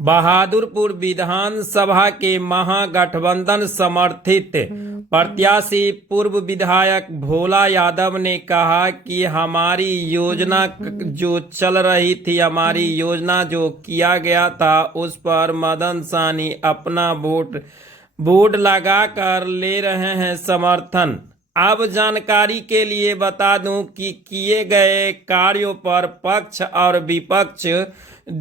बहादुरपुर विधानसभा के महागठबंधन समर्थित प्रत्याशी पूर्व विधायक भोला यादव ने कहा कि हमारी योजना जो चल रही थी, हमारी योजना जो किया गया था, उस पर मदन सहनी अपना बोर्ड लगा कर ले रहे हैं समर्थन। अब जानकारी के लिए बता दूं कि किए गए कार्यों पर पक्ष और विपक्ष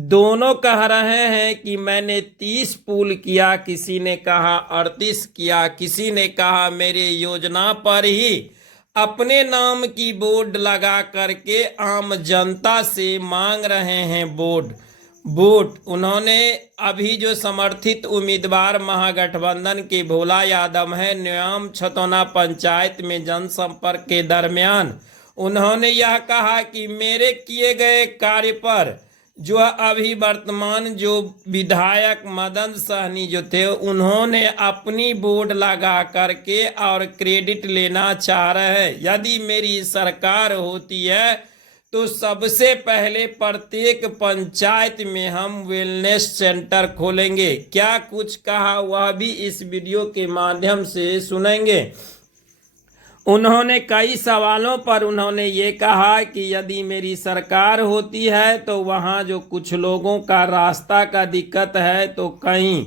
दोनों कह रहे हैं कि मैंने 30 पुल किया, किसी ने कहा 38 किया, किसी ने कहा मेरे योजना पर ही अपने नाम की बोर्ड लगा करके आम जनता से मांग रहे हैं वोट। उन्होंने अभी जो समर्थित उम्मीदवार महागठबंधन के भोला यादव है, न्याम छतौना पंचायत में जनसंपर्क के दरमियान उन्होंने यह कहा कि मेरे किए गए कार्य पर जो अभी वर्तमान जो विधायक मदन सहनी जो थे, उन्होंने अपनी बोर्ड लगा करके और क्रेडिट लेना चाह रहे हैं। यदि मेरी सरकार होती है तो सबसे पहले प्रत्येक पंचायत में हम वेलनेस सेंटर खोलेंगे। क्या कुछ कहा वह भी इस वीडियो के माध्यम से सुनेंगे। उन्होंने कई सवालों पर उन्होंने ये कहा कि यदि मेरी सरकार होती है तो वहाँ जो कुछ लोगों का रास्ता का दिक्कत है, तो कहीं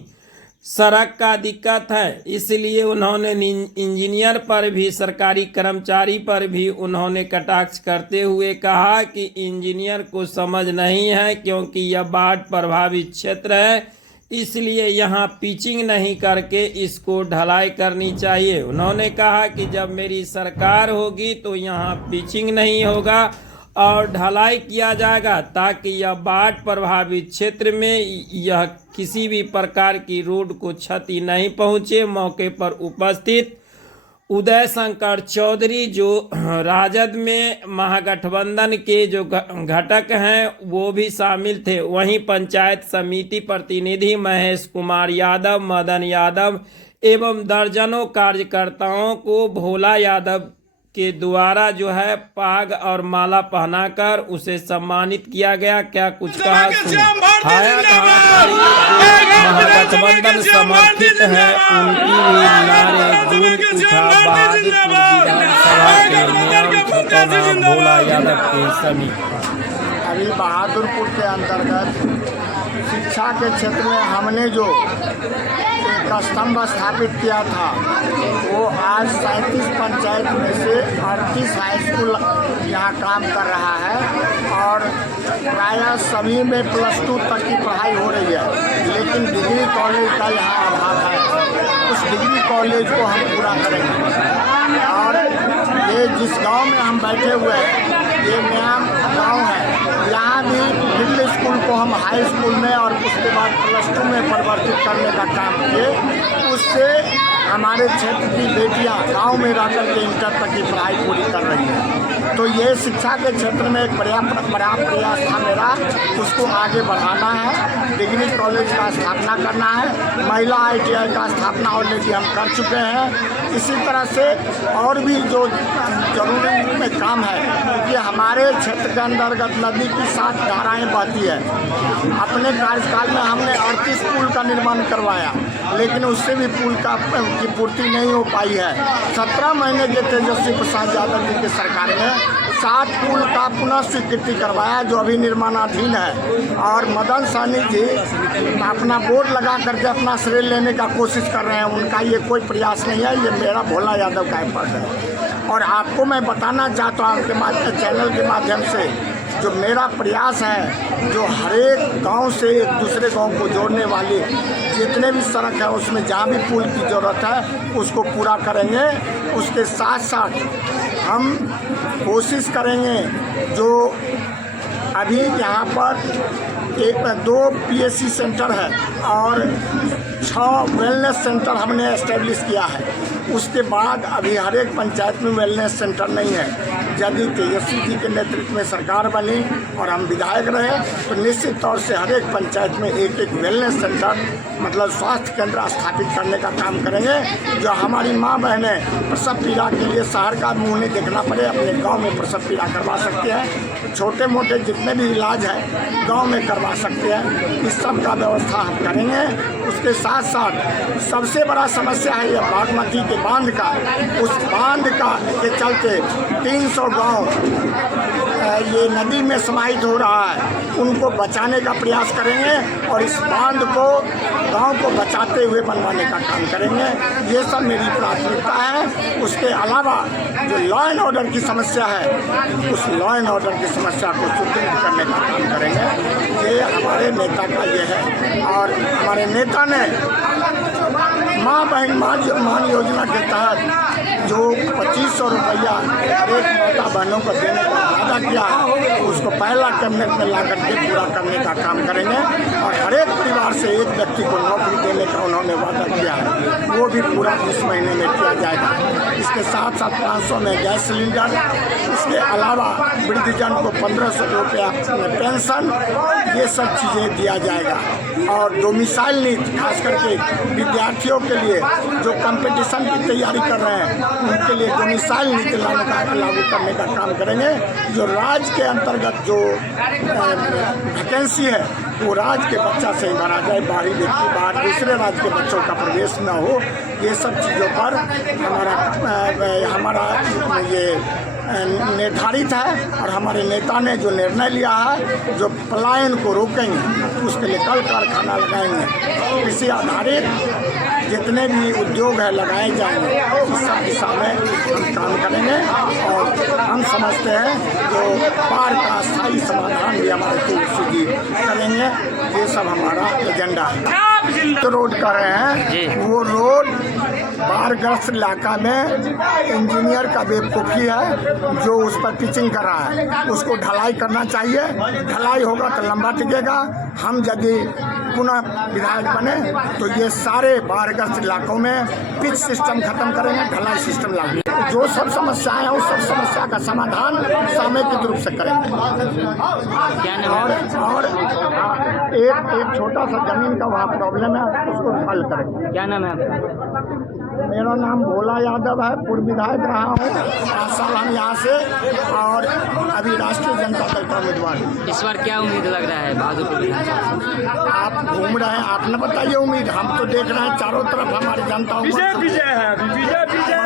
सड़क का दिक्कत है, इसलिए उन्होंने इंजीनियर पर भी, सरकारी कर्मचारी पर भी उन्होंने कटाक्ष करते हुए कहा कि इंजीनियर को समझ नहीं है क्योंकि यह बाढ़ प्रभावित क्षेत्र है, इसलिए यहाँ पिचिंग नहीं करके इसको ढलाई करनी चाहिए। उन्होंने कहा कि जब मेरी सरकार होगी तो यहाँ पिचिंग नहीं होगा और ढलाई किया जाएगा ताकि यह बाढ़ प्रभावित क्षेत्र में यह किसी भी प्रकार की रोड को क्षति नहीं पहुँचे। मौके पर उपस्थित उदय शंकर चौधरी जो राजद में महागठबंधन के जो घटक हैं वो भी शामिल थे। वहीं पंचायत समिति प्रतिनिधि महेश कुमार यादव, मदन यादव एवं दर्जनों कार्यकर्ताओं को भोला यादव के द्वारा जो है पाग और माला पहनाकर उसे सम्मानित किया गया। क्या कुछ कहा महागठबंधन समर्थित है, उनकी भी नारे गूंज उठा बहादुरपुर विधानसभा के न्याम भोला यादव के समीप। अभी बहादुरपुर के अंतर्गत शिक्षा के क्षेत्र में हमने जो एक स्तंभ स्थापित किया था, वो आज 37 पंचायत में से 38 हाई स्कूल यहाँ काम कर रहा है और प्रायः सभी में +2 तक की पढ़ाई हो रही है, लेकिन डिग्री कॉलेज का यहाँ अभाव है। उस डिग्री कॉलेज को हम पूरा करेंगे। और ये जिस गांव में हम बैठे हुए हैं, ये न्याम गाँव है, यहाँ भी मिडिल स्कूल को हम हाई स्कूल में और उसके बाद +2 में परिवर्तित करने का काम किए। उससे हमारे क्षेत्र की बेटियां गांव में रहकर के इंटर तक की पढ़ाई पूरी कर रही हैं। तो ये शिक्षा के क्षेत्र में एक पर्याप्त प्रयास था मेरा, उसको आगे बढ़ाना है। डिग्री कॉलेज का स्थापना करना है, महिला ITI का स्थापना ऑलरेडी हम कर चुके हैं। इसी तरह से और भी जो जरूरी में काम है कि हमारे क्षेत्र के अंतर्गत नदी की 7 धाराएँ बहती है। अपने कार्यकाल में हमने 38 पुल का निर्माण करवाया, लेकिन उससे भी पुल की पूर्ति नहीं हो पाई है। 17 महीने के तेजस्वी प्रसाद यादव जी की सरकार ने 7 पुल का पुनः स्वीकृति करवाया जो अभी निर्माणाधीन है। और मदन सहनी जी अपना बोर्ड लगा करके अपना श्रेय लेने का कोशिश कर रहे हैं। उनका ये कोई प्रयास नहीं है, ये मेरा भोला यादव का एफर्ट है। और आपको मैं बताना चाहता हूँ आपके चैनल के माध्यम से, जो मेरा प्रयास है, जो हर एक गाँव से एक दूसरे गाँव को जोड़ने वाले जितने भी सड़क है, उसमें जहाँ भी पुल की ज़रूरत है उसको पूरा करेंगे। उसके साथ साथ हम कोशिश करेंगे जो अभी यहाँ पर 2 PSC सेंटर है और 6 वेलनेस सेंटर हमने एस्टेब्लिश किया है। उसके बाद अभी हर एक पंचायत में वेलनेस सेंटर नहीं है। यदि तेजस्वी जी के नेतृत्व में सरकार बनी और हम विधायक रहे तो निश्चित तौर से हर एक पंचायत में एक एक वेलनेस सेंटर मतलब स्वास्थ्य केंद्र स्थापित करने का काम करेंगे, जो हमारी माँ बहनें प्रसव पीड़ा के लिए शहर का मुँह नहीं देखना पड़े, अपने गाँव में प्रसव पीड़ा करवा सकते हैं। छोटे मोटे जितने भी इलाज है गाँव में करवा सकते हैं, इस सब का व्यवस्था हम करेंगे। उसके साथ साथ सबसे बड़ा समस्या है ये बागमती के बांध का, उस बांध का के चलते 300 गांव ये नदी में समाहित हो रहा है, उनको बचाने का प्रयास करेंगे और इस बांध को गांव को बचाते हुए बनवाने का काम करेंगे। ये सब मेरी प्राथमिकता है। उसके अलावा जो लॉ एंड ऑर्डर की समस्या है, उस लॉ एंड ऑर्डर की समस्या को सुदृढ़ करने का काम करेंगे। ये हमारे नेता का ये है। और हमारे नेता ने माँ बहन मान योजना के तहत जो 2500 रुपया हर एक माता बहनों को देने का वादा किया है, उसको पहला कैबिनेट में ला करके पूरा करने का काम करेंगे। और हर एक परिवार से एक व्यक्ति को नौकरी देने का उन्होंने वादा किया है, वो भी पूरा इस महीने में किया जाएगा। इसके साथ साथ 500 में गैस सिलेंडर, इसके अलावा वृद्धजन को 1500 रुपया पेंशन, ये सब चीज़ें दिया जाएगा। और डोमिसाइल नीति खास करके विद्यार्थियों के लिए जो कंपटीशन की तैयारी कर रहे हैं उनके लिए डोमिसाइल नीति लागू करने का काम करेंगे। जो राज्य के अंतर्गत जो वैकेंसी है वो राज्य के बच्चा से ही भरा जाए, बाहरी व्यक्ति बाहर दूसरे राज्य के बच्चों का प्रवेश न हो। ये सब चीज़ों पर हमारा ये निर्धारित है। और हमारे नेता ने जो निर्णय लिया है, जो पलायन को रोकेंगे, उसके लिए कल कारखाना लगाएंगे, कृषि आधारित जितने भी उद्योग है लगाए जाएंगे, इस सब दिशा में हम काम करेंगे। और हम समझते हैं जो बाढ़ का स्थायी समाधान भी हमारे तुलसी जी करेंगे। ये सब हमारा एजेंडा है। तो रोड कर रहे हैं, वो रोड बाढ़ग्रस्त इलाका में इंजीनियर का बेवकूफ़ी है जो उस पर पिचिंग कर रहा है, उसको ढलाई करना चाहिए। ढलाई होगा तो लंबा टिकेगा। हम यदि पुनः विधायक बने तो ये सारे बाढ़ग्रस्त इलाकों में पिच सिस्टम खत्म करेंगे, ढलाई सिस्टम लागू। जो सब समस्याएं हैं उस सब समस्या का समाधान सामूहिक रूप से करेंगे। और एक छोटा सा जमीन का वहाँ प्रॉब्लम है, उसको हल करेंगे। क्या नाम है आपका? मेरा नाम भोला यादव है, पूर्व विधायक रहा हूँ 5 साल हम यहाँ से, और अभी राष्ट्रीय जनता दल का उम्मीदवार हूँ। इस बार क्या उम्मीद लग रहा है बहादुरपुर विधानसभा? आप घूम रहे हैं, आपने बताइए उम्मीद। हम तो देख रहे हैं चारों तरफ हमारी जनता विजय है, विजय